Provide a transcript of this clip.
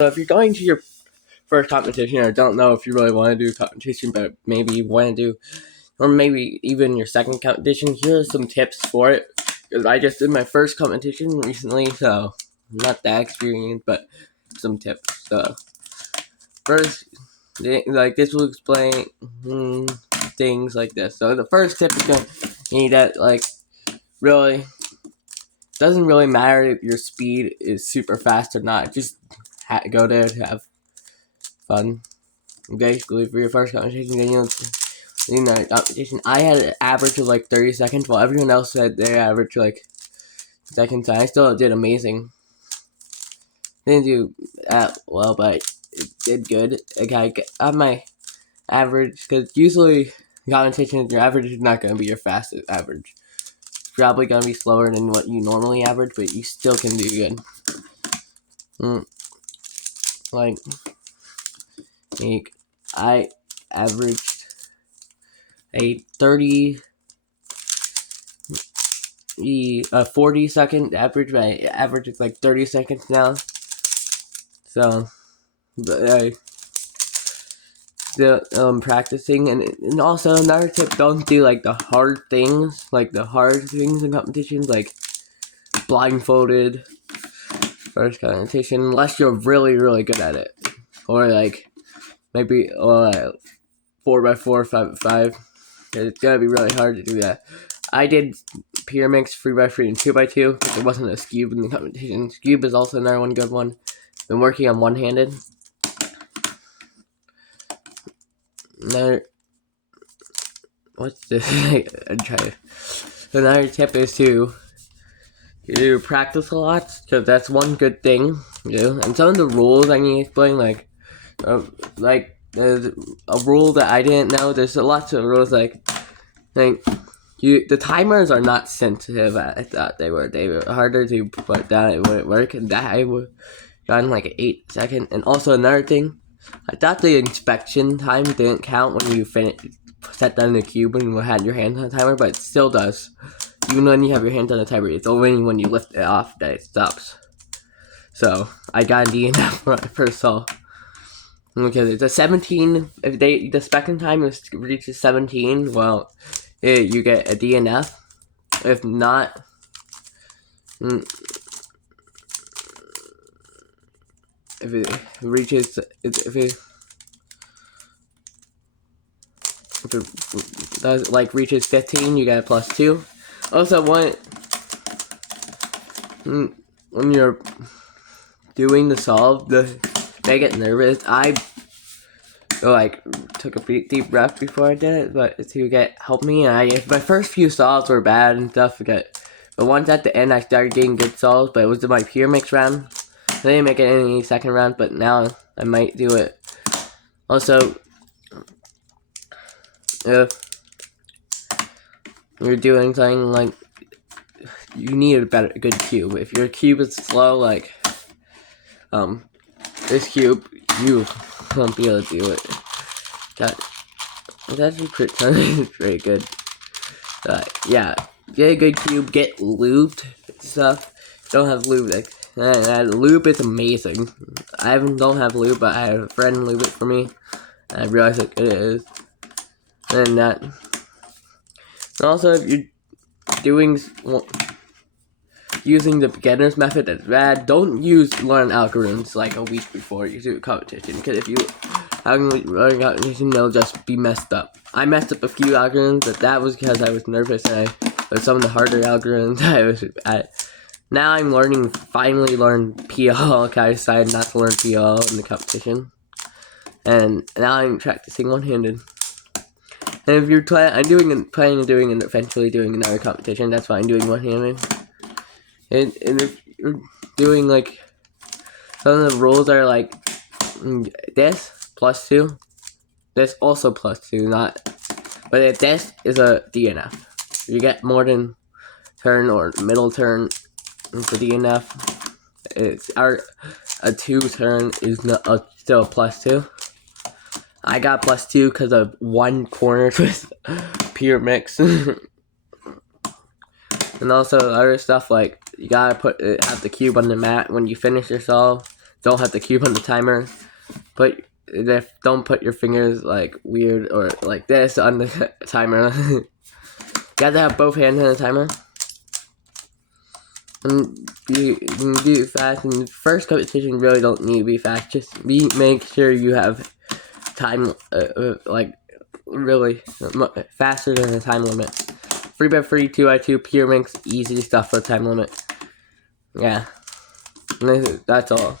So if you're going to your first competition or don't know if you really want to do a competition, but maybe you want to do, or maybe even your second competition, here are some tips for it. Because I just did my first competition recently, so I'm not that experienced, but some tips. So first, like this will explain things like this. So the first tip is going to need that really doesn't really matter if your speed is super fast or not. Just go there to have fun. Basically, for your first competition, then competition. I had an average of 30 seconds, while everyone else had their average seconds. I still did amazing. Didn't do that well, but it did good. I got my average, because usually competition, your average is not going to be your fastest average. It's probably going to be slower than what you normally average, but you still can do good. I averaged a 40 second average. My average is 30 seconds now. So, I still practicing, and also another tip: don't do the hard things, in competitions, like blindfolded first competition, unless you're really really good at it, or maybe 4x4, 5x5. It's gonna be really hard to do that. I did peer mix 3x3 and 2x2 because there wasn't a cube in the competition. Cube is also another one good one. Been working on one-handed. Another tip is to practice a lot, because that's one good thing. And some of the rules I need to explain, there's a rule that I didn't know. There's lots of rules the timers are not sensitive. I thought they were. They were harder to put down. It wouldn't work, and that I would gotten 8 seconds. And also another thing, I thought the inspection time didn't count when you set down the cube and you had your hand on the timer, but it still does. Even when you have your hand on the timer, it's only when you lift it off that it stops. So I got a DNF for my first solve. Because it's a 17. If the second time reaches 17, well, you get a DNF. If not, if it reaches reaches 15, you get a +2. Also, when you're doing the solve, they get nervous. I took a deep breath before I did it, but to help me. And my first few solves were bad and stuff. But once at the end, I started getting good solves. But it was my peer mix round. I didn't make it any second round, but now I might do it. Also, if you're doing something you need a good cube. If your cube is slow, this cube, you won't be able to do it. It's actually pretty good. Yeah, get a good cube, get lubed stuff. Don't have lube, lube is amazing. I don't have lube, but I have a friend lube it for me, and I realize how good it is. And also, if you're using the beginner's method, that's bad. Don't learn algorithms a week before you do a competition, because if you learn competition, they'll just be messed up. I messed up a few algorithms, but that was because I was nervous, and with some of the harder algorithms I was at. Now I'm finally learn PL. I decided not to learn PL in the competition, and now I'm practicing one-handed. And if you're planning on eventually doing another competition, that's why I'm doing one-handed. And if you're doing some of the rules are this +2, this also +2, but if this is a DNF. If you get more than turn or middle turn, it's a DNF. A 2 turn is still a +2. I got +2 because of one corner twist peer mix. And also other stuff you gotta have the cube on the mat when you finish your solve. don't have the cube on the timer. Don't put your fingers like weird or like this on the timer. You have to have both hands on the timer. And do it fast. And the first competition really don't need to be fast. Just make sure you have time like really faster than the time limit. 3x3, 2x2, pure ranks, easy stuff for time limit. Yeah, and that's all.